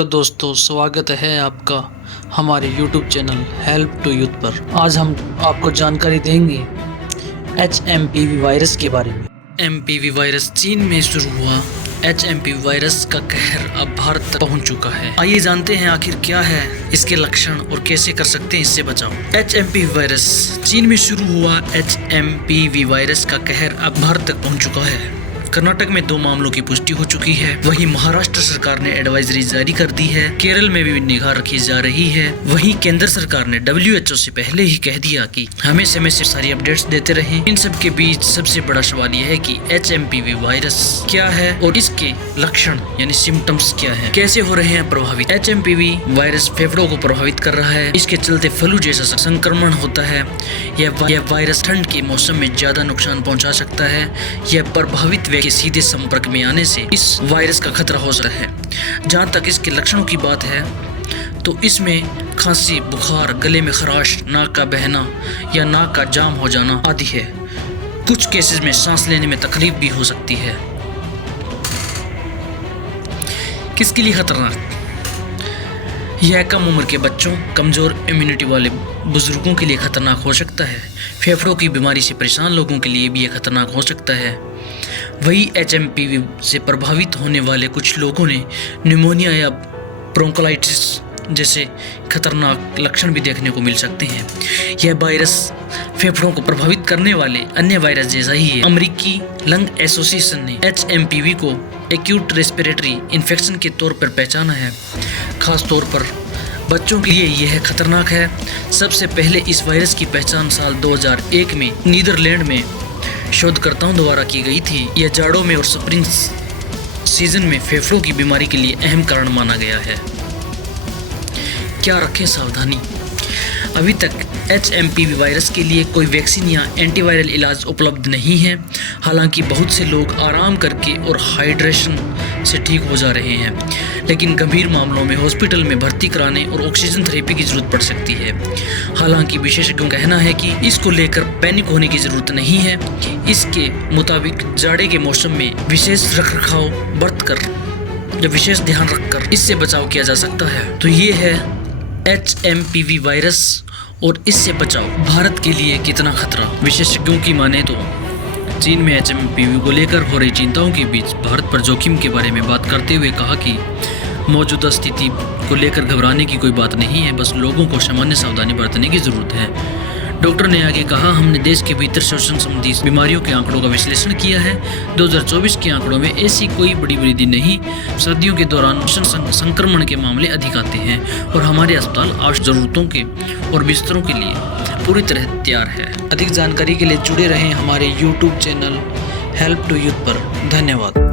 Hello दोस्तों, स्वागत है आपका हमारे YouTube channel help to youth पर। आज हम आपको जानकारी देंगे HMPV वायरस के बारे में। MPV वायरस चीन में शुरू हुआ HMPV वायरस का कहर अब भारत तक पहुंच चुका है। आइए जानते हैं आखिर क्या है इसके लक्षण और कैसे कर सकते हैं इससे बचाव। HMPV वायरस चीन में शुरू हुआ HMPV वायरस का कहर अब भारत तक पहुंच चुका है। कर्नाटक में 2 मामलों की पुष्टि हो चुकी है। वहीं महाराष्ट्र सरकार ने एडवाइजरी जारी कर दी है। केरल में भी निगाह रखी जा रही है। वहीं केंद्र सरकार ने WHO से पहले ही कह दिया कि हमें समय से सारी अपडेट्स देते रहें। इन सब के बीच सबसे बड़ा सवाल यह है कि HMPV वायरस क्या है और इसके लक्षण यानी सिम्टम्स क्या है, कैसे हो रहे हैं प्रभावित। HMPV वायरस फेफड़ों को प्रभावित कर रहा है। इसके चलते फ्लू जैसा संक्रमण होता है। यह वायरस ठंड के मौसम में ज्यादा नुकसान पहुँचा सकता है। यह प्रभावित के सीधे संपर्क में आने से इस वायरस का खतरा हो सकता है। जहां तक इसके लक्षणों की बात है तो इसमें खांसी, बुखार, गले में खराश, नाक का बहना या नाक का जाम हो जाना आदि है। कुछ केसेस में सांस लेने में तकलीफ भी हो सकती है। किसके लिए खतरनाक? यह कम उम्र के बच्चों, कमजोर इम्यूनिटी वाले बुजुर्गों के लिए खतरनाक हो सकता है। फेफड़ों की बीमारी से परेशान लोगों के लिए भी यह खतरनाक हो सकता है। वही HMPV से प्रभावित होने वाले कुछ लोगों ने निमोनिया या ब्रोंकोलाइटिस जैसे खतरनाक लक्षण भी देखने को मिल सकते हैं। यह वायरस फेफड़ों को प्रभावित करने वाले अन्य वायरस जैसा ही है। अमेरिकी लंग एसोसिएशन ने HMPV को एक्यूट रेस्पिरेटरी इन्फेक्शन के तौर पर पहचाना है। खास तौर पर बच्चों के लिए यह खतरनाक है। सबसे पहले इस वायरस की पहचान साल 2001 में नीदरलैंड में शोधकर्ताओं द्वारा की गई थी। यह जाड़ों में और स्प्रिंग सीजन में फेफड़ों की बीमारी के लिए अहम कारण माना गया है। क्या रखें सावधानी? अभी तक HMPV वायरस के लिए कोई वैक्सीन या एंटीवायरल इलाज उपलब्ध नहीं है। हालांकि बहुत से लोग आराम करके और हाइड्रेशन से ठीक हो जा रहे हैं, लेकिन गंभीर मामलों में हॉस्पिटल में भर्ती कराने और ऑक्सीजन थेरेपी की जरूरत पड़ सकती है। हालांकि विशेषज्ञों का कहना है कि इसको लेकर पैनिक होने की जरूरत नहीं है। इसके मुताबिक जाड़े के मौसम में विशेष रखरखाव बरत कर या विशेष ध्यान रखकर इससे बचाव किया जा सकता है। तो ये है HMPV वायरस और इससे बचाव भारत के लिए कितना खतरा। विशेषज्ञों की माने तो चीन में HMPV को लेकर हो रही चिंताओं के बीच भारत पर जोखिम के बारे में बात करते हुए कहा कि मौजूदा स्थिति को लेकर घबराने की कोई बात नहीं है, बस लोगों को सामान्य सावधानी बरतने की जरूरत है। डॉक्टर ने आगे कहा, हमने देश के भीतर श्वसन संबंधी बीमारियों के आंकड़ों का विश्लेषण किया है। 2024 के आंकड़ों में ऐसी कोई बड़ी वृद्धि नहीं। सर्दियों के दौरान संक्रमण के मामले अधिक आते हैं और हमारे अस्पताल आवश्यक जरूरतों के और बिस्तरों के लिए पूरी तरह तैयार है। अधिक जानकारी के लिए जुड़े रहें हमारे YouTube channel help to youth पर। धन्यवाद।